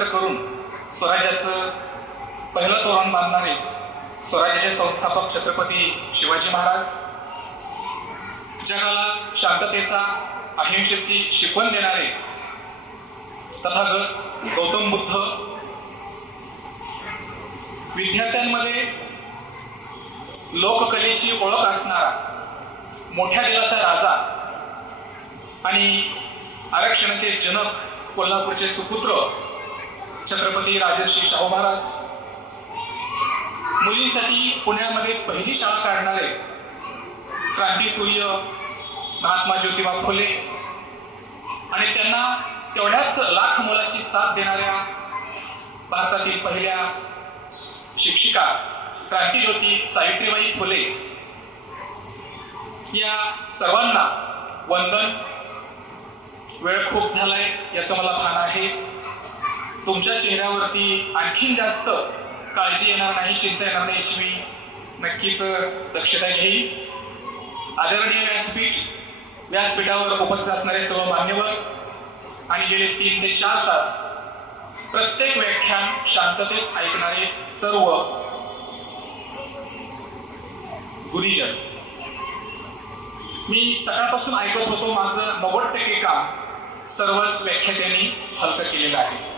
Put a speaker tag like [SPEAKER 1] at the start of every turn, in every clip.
[SPEAKER 1] एकत्र करून स्वराज्याचं पहिलं तोरण बांधणारे स्वराज्याचे संस्थापक छत्रपती शिवाजी महाराज जगाला शांततेचा अहिंसेची शिकवण देणारे तथागत गौतम बुद्ध विद्यार्थ्यांमध्ये लोककलेची ओळख असणारा मोठ्या दिलाचा राजा आणि आरक्षणाचे जनक कोल्हापूरचे सुपुत्र छत्रपती राजर्षी शाहू महाराज. मुलींसाठी पुण्यामध्ये पहिली शाळा काढणारे क्रांतीसूर्य महात्मा ज्योतिबा फुले आणि त्यांना तेवढ्याच लाख मुलाची साथ देणाऱ्या भारतातील पहिल्या शिक्षिका क्रांतीज्योती सावित्रीबाई फुले या सर्वांना वंदन. वेळ खूप झालाय याचं मला भान आहे. तुमच्या चेहऱ्यावरती आणखीन जास्त काळजी येणार नाही चिंता येणार नाही याची मी नक्कीच दक्षता घेईन. आदरणीय व्यासपीठ व्यासपीठावर उपस्थित असणारे सर्व मान्यवर आणि गेले तीन ते चार तास प्रत्येक व्याख्यान शांततेत ऐकणारे सर्व गुरुजन. मी सकाळपासून ऐकत होतो माझं नव्वद टक्के काम सर्वच व्याख्यात्यांनी हलकं केलेलं आहे.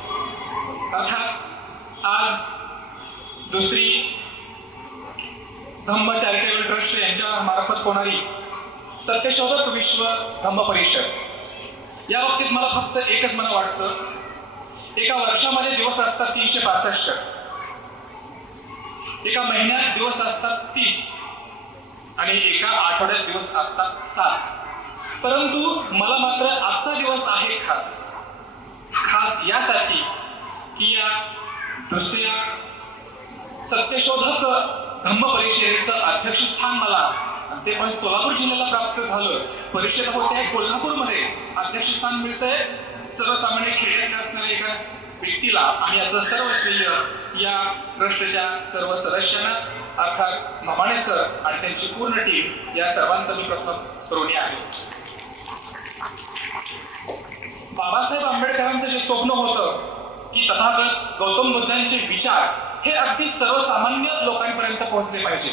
[SPEAKER 1] अर्थात आज दुसरी धम्म चॅरिटेबल ट्रस्ट यांच्या मार्फत होणारी सत्यशोधक विश्व धम्म परिषद. या बाबतीत मला फक्त एकच मला वाटतं. एका वर्षामध्ये दिवस असतात तीनशे पासष्ट एका महिन्यात दिवस असतात तीस. आणि एका आठवड्यात दिवस असतात सात. परंतु मला मात्र आजचा दिवस आहे खास. खास यासाठी या दुसऱ्या सत्यशोधक धम्म परिषदेचं अध्यक्षस्थान मला. आणि ते पण सोलापूर जिल्ह्याला प्राप्त झालं. परिषद होते आहे कोल्हापूरमध्ये. अध्यक्षस्थान मिळतंय सर्वसामान्य खेड्यातल्या असणाऱ्या एका व्यक्तीला आणि याचं सर्व श्रेय या ट्रस्टच्या सर्व सदस्यांना. अर्थात नमाणे सर आणि त्यांची पूर्ण टीम या सर्वांचं मी प्रथम ऋणी आहे. बाबासाहेब आंबेडकरांचं जे स्वप्न होतं की तथागत गौतम बुद्धांचे विचार हे अगदी सर्वसामान्य लोकांपर्यंत पोहोचले पाहिजे.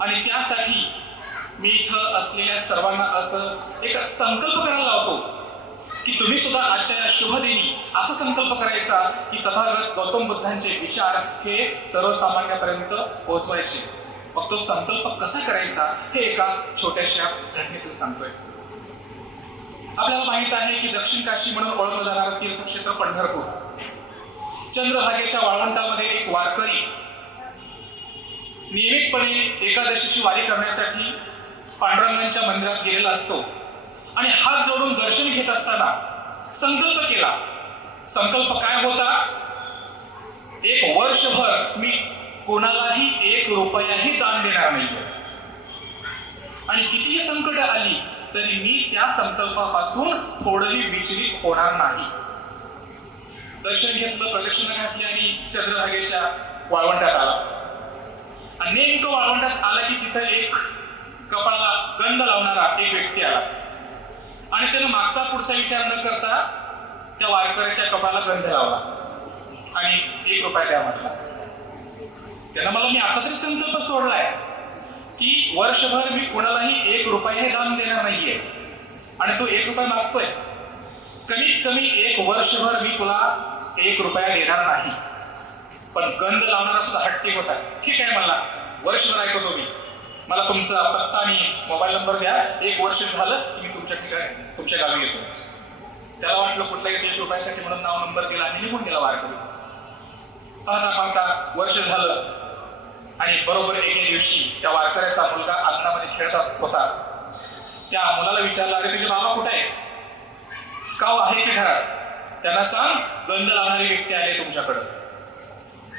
[SPEAKER 1] आणि त्यासाठी मी इथं असलेल्या सर्वांना असं एक संकल्प करायला लावतो की तुम्ही सुद्धा आजच्या या शुभदिनी असा संकल्प करायचा की तथागत गौतम बुद्धांचे विचार हे सर्वसामान्यापर्यंत पोहोचवायचे. मग तो संकल्प कसा करायचा हे एका छोट्याशा घटनेतून सांगतोय. आपल्याला माहीत आहे की दक्षिण काशी म्हणून ओळखलं जाणारं तीर्थक्षेत्र पंढरपूर. चंद्रभागेच्या वाळवंटामध्ये एक वारकरी नियमितपणे एकादशीची वारी करण्यासाठी पांडुरंगांच्या मंदिरात गेलेला असतो आणि हात जोडून दर्शन घेत असताना संकल्प केला. संकल्प काय होता? एक वर्षभर मी कोणालाही एक रुपयाही दान देणार नाही आणि कितीही संकट आली तरी मी त्या संकल्पापासून थोडंही विचलित होणार नाही. दर्शन घेतलं प्रदक्षिणा घातली आणि चंद्रभागेच्या वाळवंटात आला. आणि नेमकं वाळवंटात आला की तिथं एक कपाळाला गंध लावणारा एक व्यक्ती आला. आणि त्यानं मागचा पुढचा विचार न करता त्या वारकऱ्याच्या कपाळाला गंध लावला आणि एक रुपया द्या म्हटला. त्यानं मला मी आता तरी संकल्प सोडलाय. की वर्षभर मी कुणालाही एक रुपया हे दान देणार नाहीये. आणि तो एक रुपया मागतोय. कमीत कमी एक वर्षभर मी तुला एक रुपया देणार नाही. पण गंध लावणारा सुद्धा हट्टी होता ठीक आहे मला. वर्षभर ऐकतो मी. मला तुमचा पत्ता आणि मोबाईल नंबर द्या. एक वर्ष झालं की मी तुमच्या ठिकाणी तुमच्या गावी येतो. त्याला वाटलं कुठल्याही एक रुपयासाठी म्हणून नाव नंबर दिला आणि निघून गेला वारकरी. पाहता पाहता वर्ष झालं. आणि बरोबर एके दिवशी त्या वारकऱ्याचा मुलगा अंगणामध्ये खेळत असत होता. त्या मुलाला विचारलं अरे तुझे बाबा कुठे आहे का हो, आहे की घरात? त्यांना सांग गंध लावणारी व्यक्ती आली तुमच्याकडं.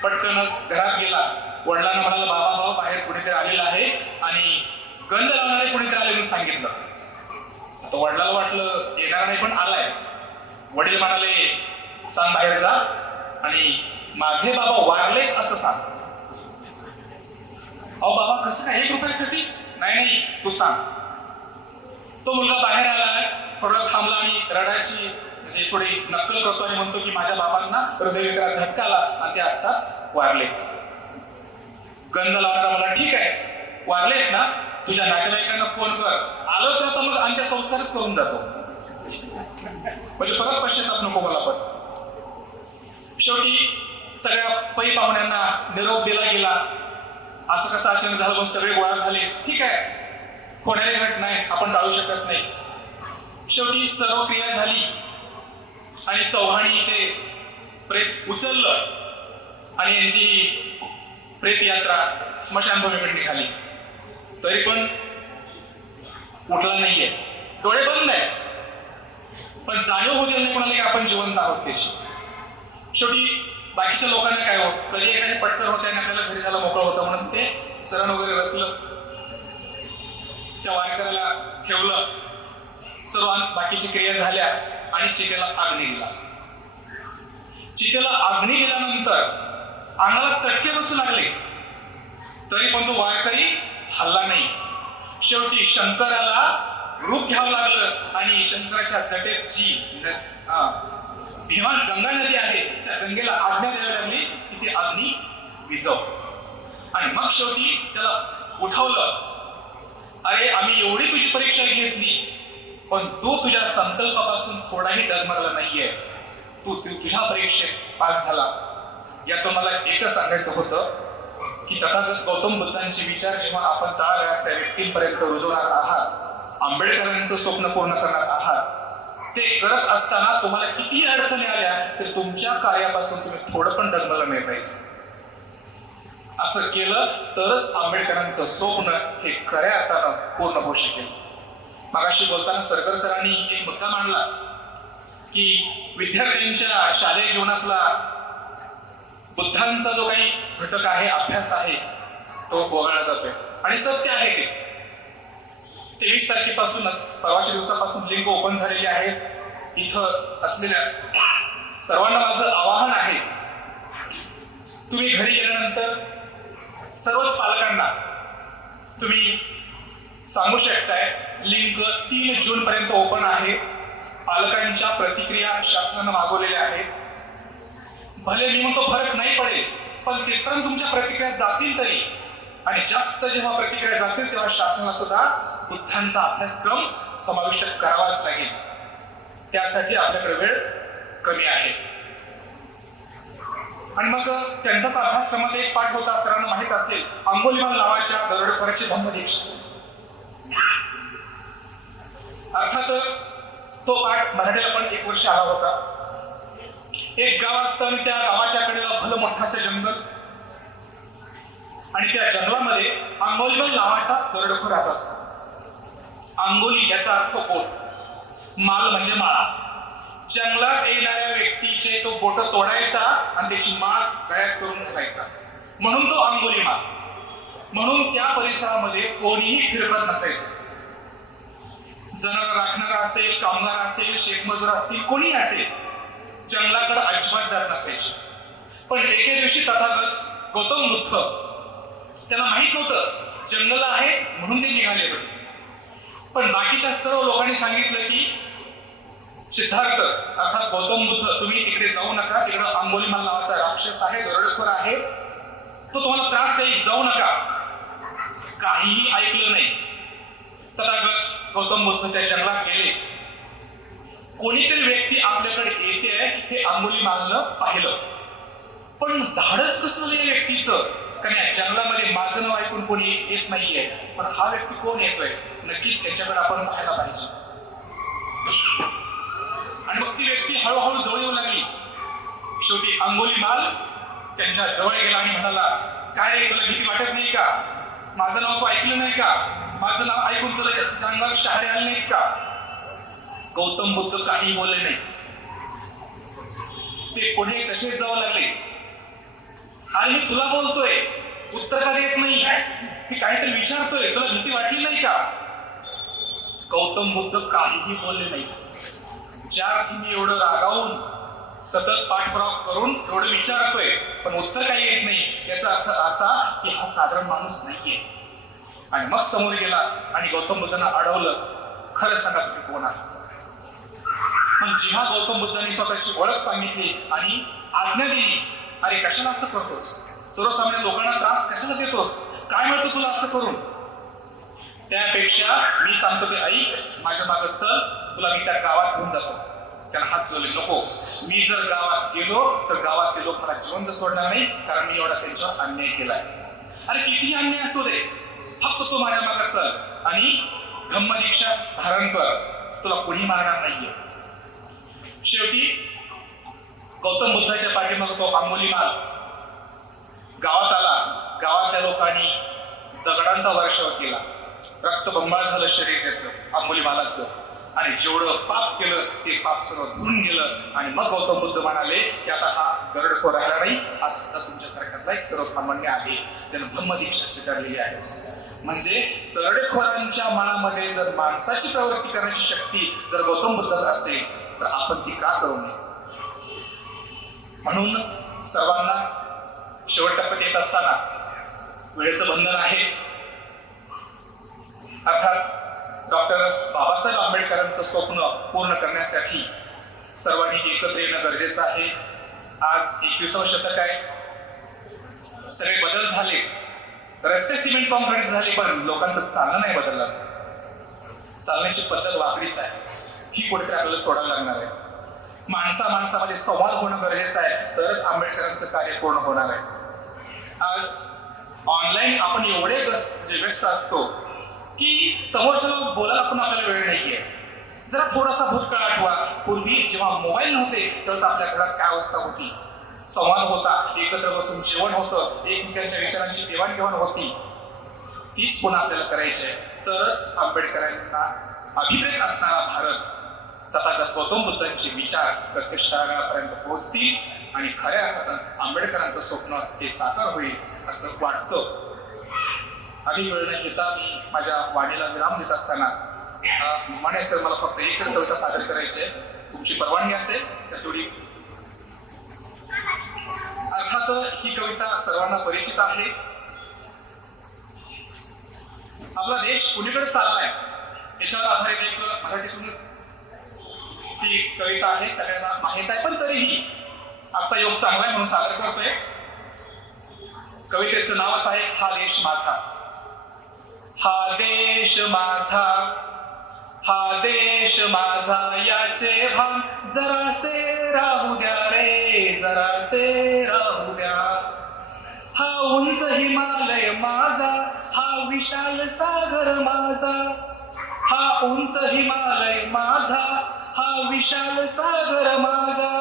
[SPEAKER 1] पटकन घरात गेला. वडिलांना म्हणाला बाबा बाबा बाहेर कुणीतरी आलेला आहे आणि गंध लावणारे कुणीतरी आले मी सांगितलं. आता वडिलाला वाटलं येणार नाही पण आलाय. वडील म्हणाले सांग बाहेर जा आणि माझे बाबा वारले असं सांग. अहो बाबा कसं काय? एक रुपयासाठी नाही नाही तू सांग. तो मुलगा बाहेर आला थोडा थांबला आणि रडायची म्हणजे थोडी नक्कल करतो आणि म्हणतो की माझ्या बाबांना हृदयविकारात झटका आला आणि ते आत्ताच वारलेत गंध लावणारा मला ठीक आहे वारलेत ना? तुझ्या नातेवाईकांना फोन कर. आलं तर आता मग अंत्यसंस्कारच करून जातो. म्हणजे परत पश्चाताप नको मला पण. शेवटी सगळ्या पै पाहुण्यांना निरोप दिला गेला. असं कसं अचानक झालं मग सगळे गोळा झाले. ठीक आहे. होणारी घटना आहे. आपण टाळू शकत नाही. शेवटी सर्व क्रिया झाली. आणि चौहाणी ते प्रेत उचललं. आणि यांची प्रेत यात्रा स्मशानभूमीकडे निघाली. तरी पण उठला नाहीये. डोळे बंद आहे. पण जाणीव होऊ दिली नाही कोणाला की आपण जिवंत आहोत त्याची. शेवटी बाकीच्या लोकांना काय होत कधी एखादी पटकन होत आणि आपल्याला घरी झालं मोकळं होतं म्हणून ते सरण वगैरे रचलं. त्या वारकऱ्याला ठेवलं. सर्व बाकीच्या क्रिया झाल्या आणि चितेला अग्नी दिला. चितेला अग्नी दिल्यानंतर अंगाला चटके बसू लागले. तरी पण तो वारकरी हल्ला नाही. शेवटी शंकराला रूप घ्यावं लागलं आणि शंकराच्या जटेत जी न- भीमा गंगा नदी आहे त्या गंगेला आज्ञा द्यावी की ती अग्नी विझव आणि मग शेवटी त्याला उठवलं अरे आम्ही एवढी तुझी परीक्षा घेतली पण तू तुझ्या संकल्पापासून थोडाही डगमरला नाहीये. तू तू तुझ्या परीक्षेत पास झाला. यातून मला एकच सांगायचं होतं की तथागत गौतम बुद्धांचे विचार जेव्हा आपण तळागाळातल्या व्यक्तींपर्यंत रुजवणार आहात आंबेडकरांचं स्वप्न पूर्ण करणार आहात ते करत असताना तुम्हाला किती अडचणी आल्या तर तुमच्या कार्यापासून तुम्ही थोडं पण डगमगलं नाही पाहिजे. असं केलं तरच आंबेडकरांचं स्वप्न हे खऱ्या अर्थानं पूर्ण होऊ शकेल मागाशी बोलताना सरकर सरांनी एक मुद्दा मांडला की विद्यार्थ्यांच्या शालेय जीवनातला बुद्धांचा जो काही घटक आहे अभ्यास आहे तो वगळला जातोय. आणि सत्य आहे ते. तेवीस तारखेपासूनच परवाच्या दिवसापासून लिंक ओपन झालेली आहे. इथं असलेल्या सर्वांना माझं आवाहन आहे तुम्ही घरी गेल्यानंतर सर्वच पालकांना तुम्ही सांगू शकताय लिंक तीन जून पर्यंत ओपन आहे. पालकांच्या प्रतिक्रिया शासनानं मागवलेल्या आहेत. भले मी म्हणतो फरक नाही पडेल पण तिथपर्यंत तुमच्या प्रतिक्रिया जातील तरी. आणि जास्त जेव्हा प्रतिक्रिया जातील तेव्हा शासनाला सुद्धा बुद्धांचा अभ्यासक्रम समाविष्ट करावाच लागेल. त्यासाठी आपल्याकडे वेळ कमी आहे. आणि मग त्यांचाच अभ्यासक्रमात एक पाठ होता सरांना माहीत असेल अंगोलीमान नावाच्या दरोडेखोराची धम्मदीक्षा अर्थात तो पाठ मराठीला पण एक वर्ष आला होता. एक गाव असतं आणि त्या गावाच्या कडेला भलं मोठं असं जंगल. आणि त्या जंगलामध्ये अंगोलीमान नावाचा दरोडखोर राहत असतो. अंगोली याचा अर्थ बोट. माल म्हणजे माळा जंगलात येणाऱ्या व्यक्तीचे तो बोट तोडायचा आणि त्याची माळ गळ्यात करून घालायचा म्हणून तो अंगोली माळ म्हणून त्या परिसरामध्ये कोणीही फिरकत नसायचं. जनावर राखणारा असेल कामगार असेल शेतमजूर असतील कोणी असेल जंगलाकडे अजिबात जात नसायचे. पण एके दिवशी तथागत गौतम बुद्ध त्याला माहीत नव्हतं जंगल आहे म्हणून ते निघाले होते. पण बाकीच्या सर्व लोकांनी सांगितलं की सिद्धार्थ अर्थात गौतम बुद्ध तुम्ही तिकडे जाऊ नका. तिकडे अंगोलीमाल नावाचा राक्षस आहे दरडखोर आहे. तो तुम्हाला त्रास देईल जाऊ नका. काहीही ऐकलं नाही. तथागत गौतम बुद्ध त्या जंगलात गेले. कोणीतरी व्यक्ती आपल्याकडे येते हे अंगुलीमालनं पाहिलं. पण धाडस कसं झालं या व्यक्तीचं? कारण या जंगलामध्ये माझं नाव ऐकून कोणी येत नाहीये. पण हा व्यक्ती कोण येतोय? नक्कीच त्याच्याकडे आपण पाहायला पाहिजे. आणि मग ती व्यक्ती हळूहळू जवळ येऊ लागली. शेवटी अंगोली माल त्यांच्या जवळ गेला आणि म्हणाला काय रे तुला भीती वाटत नाही का? माझं नाव तू ऐकलं नाही का? माझं नाव ऐकून तुला तुझ्या अंगावर शहारे आले नाहीत का? गौतम बुद्ध काही बोलले नाही. ते पुढे तसेच जाऊ लागले. आणि मी तुला बोलतोय. उत्तर का देत नाही? मी काहीतरी विचारतोय. तुला भीती वाटली नाही का? गौतम बुद्ध काहीही बोलले नाहीत. ज्या अर्थी मी एवढं रागावून सतत पाठपुरावा करून एवढं विचारतोय पण उत्तर काही येत नाही. याचा अर्थ असा की हा साधारण माणूस नाहीये. आणि मग समोर गेला आणि गौतम बुद्धांना अडवलं. खरं सांगा तुम्ही कोण आहात? मग जेव्हा गौतम बुद्धांनी स्वतःची ओळख सांगितली आणि आज्ञा दिली अरे कशाला असं करतोस? सर्वसामान्य लोकांना त्रास कशाला देतोस? काय मिळतं तुला असं करून? त्यापेक्षा मी सांगतो ते ऐक माझ्या मागं चल तुला मी त्या गावात घेऊन जातो. त्याला हात जोडले नको. मी जर गावात गेलो तर गावातले लोक मला जिवंत सोडणार नाही कारण मी एवढा त्यांच्यावर अन्याय केलाय. अरे किती अन्याय असू दे. फक्त तू माझ्या मागं चल आणि धम्मदीक्षा धारण कर. तुला कुणी मारणार नाहीये. शेवटी गौतम बुद्धाच्या पाठीमाग तो अंगुलीमाल गावात आला. गावातल्या लोकांनी दगडांचा वर्षाव केला. रक्तबंबाळ झालं शरीर त्याचं अंगुलीमालाचं आणि जेवढं पाप केलं ते पाप सर्व धुवून गेलं आणि मग गौतम बुद्ध म्हणाले की आता हा दरडखोर राहिला नाही हा सुद्धा तुमच्यासारख्यातला एक सर्वसामान्य आहे. त्यानं ब्रह्मदीक्षा स्वीकारलेली आहे. म्हणजे दरडखोरांच्या मनामध्ये जर माणसाची प्रवृत्ती करण्याची शक्ती जर गौतम बुद्धात असेल तर आपण ती का करू नये? म्हणून सर्वांना शेवट टप्प्यात येत असताना वेळेचं बंधन आहे. अर्थात डॉक्टर बाबासाहेब आंबेडकरांचं स्वप्न पूर्ण करण्यासाठी सर्वांनी एकत्र येणं गरजेचं आहे. आज एकविसावं शतक आहे. सगळे बदल झाले. रस्ते सिमेंट कॉन्क्रीट झाले पण लोकांचं चालणं नाही बदललं असं चालण्याची पद्धत वाकडीच आहे. ही कुठेतरी आपल्याला सोडायला लागणार आहे. माणसा माणसामध्ये संवाद होणं गरजेचं आहे. तरच आंबेडकरांचं कार्य पूर्ण होणार आहे. आज ऑनलाईन आपण एवढे व्यस्त म्हणजे असतो. की समोरच्याला बोलायला पण आपल्याला वेळ नाही आहे जरा थोडासा भूतकाळ आठवा. पूर्वी जेव्हा मोबाईल नव्हते त्यावेळेस आपल्या घरात काय अवस्था होती? संवाद होता एकत्र बसून जेवण होतं एकमेकांच्या विचारांची देवाणघेवाण होती. तीच पुन्हा आपल्याला करायची आहे तरच आंबेडकरांना अभिप्रेत असणारा भारत तथागत गौतम बुद्धांचे विचार प्रत्यक्ष तळागाळापर्यंत पोहोचतील आणि खऱ्या अर्थानं आंबेडकरांचं स्वप्न हे साकार होईल असं वाटतं. अधिक वेळ न घेता मी माझ्या वाणीला विराम देत असताना माने सर मला फक्त एकच कविता सादर करायची आहे. तुमची परवानगी असेल तर तेवढी. अर्थात ही कविता सर्वांना परिचित आहे. आपला देश कुणीकडे चाललाय याच्यावर आधारित एक मराठीतूनच ही कविता आहे सगळ्यांना माहीत आहे पण तरीही आजचा योग चांगला आहे म्हणून सादर करतोय. कवितेचं नावच आहे हा देश माझा. हा देश माझा हा देश माझा याचे भान जरासे राहू द्या रे जरासे राहू द्या. हा उंच हिमालय माझा हा विशाल सागर माझा हा उंच हिमालय माझा हा विशाल सागर माझा.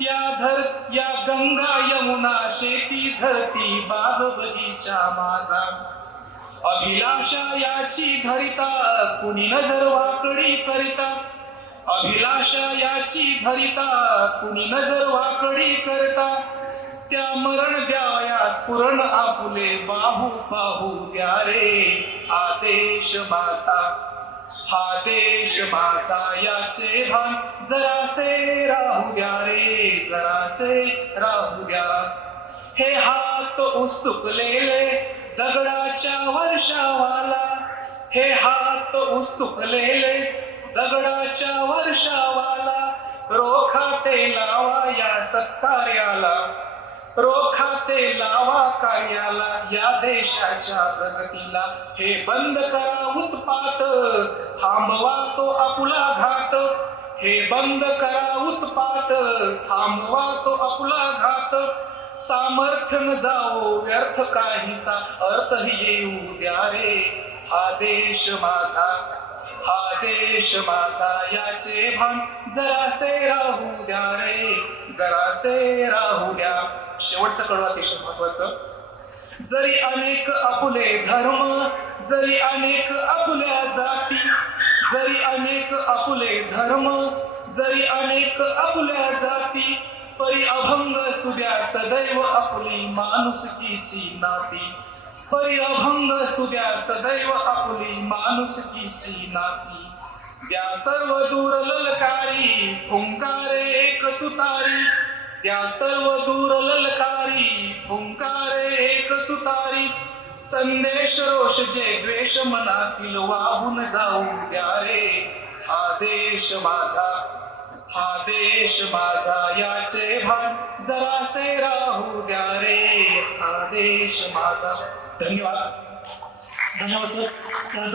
[SPEAKER 1] या धर या गंगा यमुना शेती धरती बाग बगीचा माझा. अभिलाषा याची धरिता कुणी नजर वाकडी करिता. अभिलाषा याची धरिता कुणी नजर वाकडी करता. त्या मरण द्यावया स्फुरण आपुले बाहू पाहू द्या रे. हा देश माझा हा देश माझा याचे भान जरासे राहू द्या रे जरासे राहू द्या. हे हात उत्सुकलेले दगडाच्या वर्षावाला हे हात उत्सुकलेले दगडाच्या वर्षावाला रोखा ते लावा या सत्कार्याला. रोखा ते लावा कार्याला या देशाच्या प्रगतीला. हे बंद करा उत्पात थांबवा तो आपुला घात. हे बंद करा उत्पात थांबवा तो आपुला घात. सामर्थ्य न जावो व्यर्थ काहीसा अर्थ येऊ द्या रे. हा देश माझा हा देश माझा याचे भान जरासे राहू द्या रे जरासे राहू द्या. शेवटचं कडवं अतिशय महत्वाचं. जरी अनेक आपले धर्म जरी अनेक आपल्या जाती जरी अनेक आपले धर्म जरी अनेक आपल्या जाती परी अभंग सुद्या सदैव आपली माणुसकीची नाती. परी अभंग सुद्या सदैव आपली माणुसकीची नाती. त्या सर्व दूर ललकारी फुंकारे एक तुतारी त्या सर्व दूर ललकारी फुंकारे एक तुतारी संदेश रोष जे द्वेष मनातील वाहून जाऊ द्या रे. हा देश माझा हा देश माझा याचे भान. जरासे राहू द्या रे. हा देश माझा. धन्यवाद.
[SPEAKER 2] धन्यवाद सर